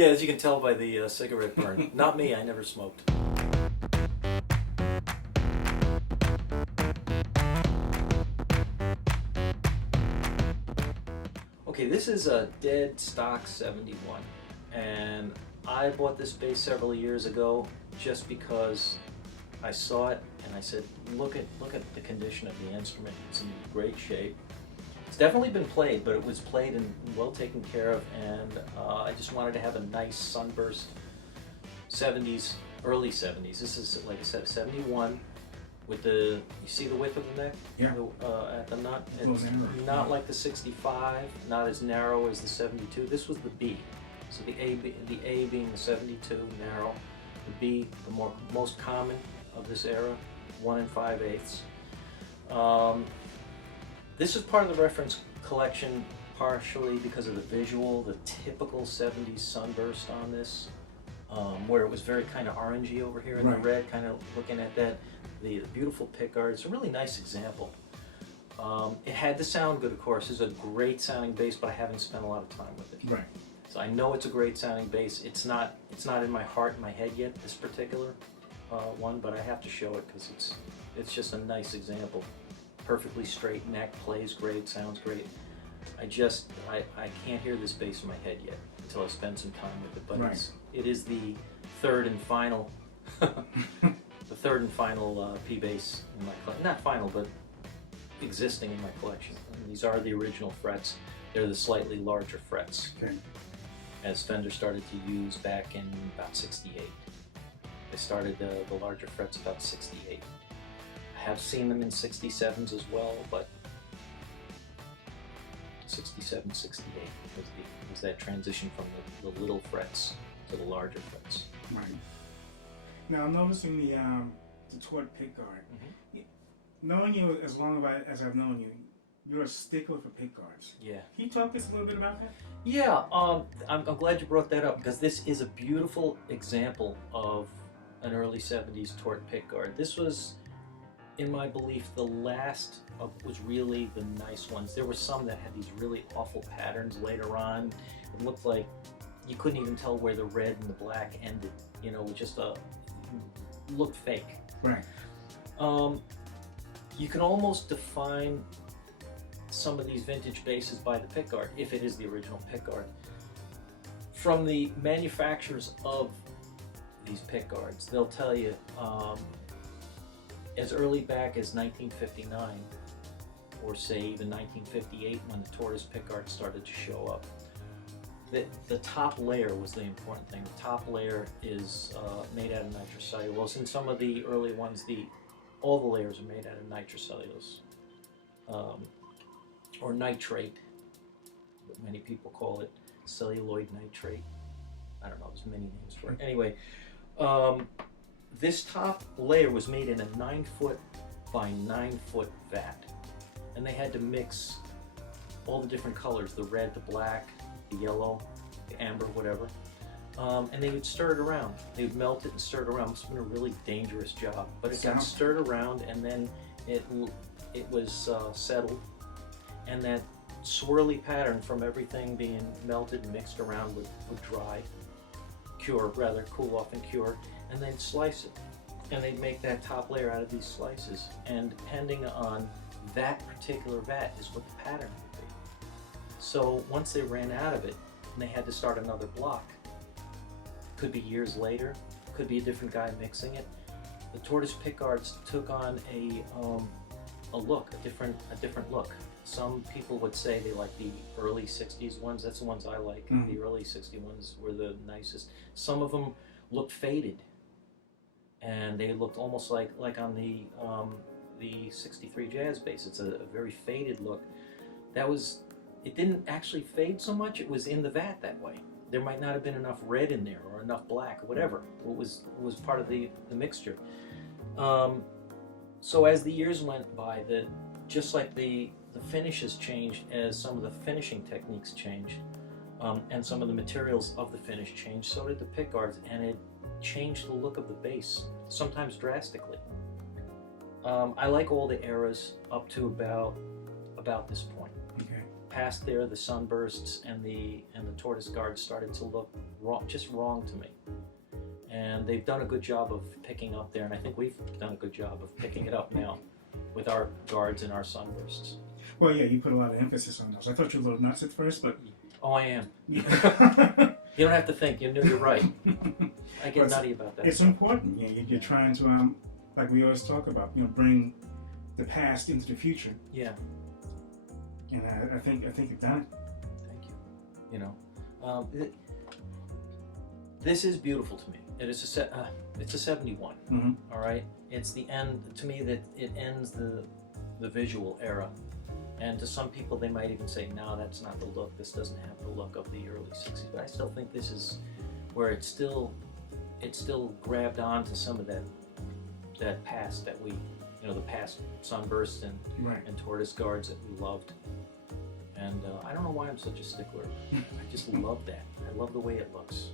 Yeah, as you can tell by the cigarette burn. Not me, I never smoked. Okay, this is a dead stock 71, and I bought this bass several years ago just because I saw it and I said, look at the condition of the instrument. It's in great shape. It's definitely been played, but it was played and well taken care of, and I just wanted to have a nice sunburst 70s, early 70s. This is, like I said, 71 with the, you see the width of the neck? Yeah. At the nut? It's not like the 65, not as narrow as the 72. This was the B. So the A being the 72, narrow. The B, the most common of this era, 1 5/8. This is part of the reference collection partially because of the visual, the typical 70s sunburst on this, where it was very kind of orangey over here in the red, kind of looking at that. The beautiful pickguard. It's a really nice example. It had to sound good, of course. It's a great sounding bass, but I haven't spent a lot of time with it. Right. So I know it's a great sounding bass. It's not in my heart, in my head yet, this particular one, but I have to show it because it's just a nice example. Perfectly straight neck, plays great, sounds great. I can't hear this bass in my head yet until I spend some time with it. But it is the third and final. The third and final P bass in my collection. Not final, but existing in my collection. And these are the original frets. They're the slightly larger frets. Okay. As Fender started to use back in about 68. They started the larger frets about 68. I have seen them in 67s as well, but 67, 68 was that transition from the little frets to the larger frets. Right. Now I'm noticing the Tort pickguard. Mm-hmm. Knowing you as long as I've known you, you're a stickler for pickguards. Yeah. Can you talk to us a little bit about that? Yeah, I'm glad you brought that up because this is a beautiful example of an early 70s Tort pickguard. This was, in my belief, the last of was really the nice ones. There were some that had these really awful patterns later on. It looked like you couldn't even tell where the red and the black ended. You know, just looked fake. Right. You can almost define some of these vintage basses by the pickguard, if it is the original pickguard. From the manufacturers of these pickguards, they'll tell you as early back as 1959, or say even 1958 when the tortoise pickguard started to show up. The top layer was the important thing. The top layer is made out of nitrocellulose. In some of the early ones, all the layers are made out of nitrocellulose, or nitrate, what many people call it, celluloid nitrate. I don't know, there's many names for it. Anyway, this top layer was made in a 9-foot by 9-foot vat, and they had to mix all the different colors, the red, the black, the yellow, the amber, whatever, and they would stir it around. They would melt it and stir it around. It must have been a really dangerous job, but it got stirred around, and then it was settled, and that swirly pattern from everything being melted and mixed around would dry, cool off and cure, and they'd slice it, and they'd make that top layer out of these slices, and depending on that particular vat is what the pattern would be. So once they ran out of it, and they had to start another block, could be years later, could be a different guy mixing it, the tortoise pickguards took on a look, a different look. Some people would say they like the early 60s ones. That's the ones I like. The early 60s ones were the nicest. Some of them looked faded, and they looked almost like on the 63 jazz bass. It's a very faded look. It didn't actually fade so much. It was in the vat that way. There might not have been enough red in there or enough black or whatever. It was part of the mixture. So as the years went by, just like the finishes changed as some of the finishing techniques changed, and some of the materials of the finish changed, so did the pickguards, and it changed the look of the bass, sometimes drastically. I like all the eras up to about this point. Okay. past there, the sunbursts and the tortoise guards started to look wrong, just wrong to me. And they've done a good job of picking up there, and I think we've done a good job of picking it up now with our guards and our sunbursts. Well, yeah, you put a lot of emphasis on those. I thought you were a little nuts at first, but Oh, I am. yeah. You don't have to think. You know, you're right. I get But nutty about that. It's important. Yeah, you're trying to, like we always talk about, bring the past into the future. Yeah. And I think you've done it. Thank you. You know, this is beautiful to me. It is it's a 71. Mm-hmm. All right. It's the end to me that it ends the visual era. And to some people, they might even say, "No, that's not the look. This doesn't have the look of the early '60s." But I still think this is where it still grabbed on to some of that past that we, the past sunbursts and Right. and tortoise guards that we loved. And I don't know why I'm such a stickler. I just love that. I love the way it looks.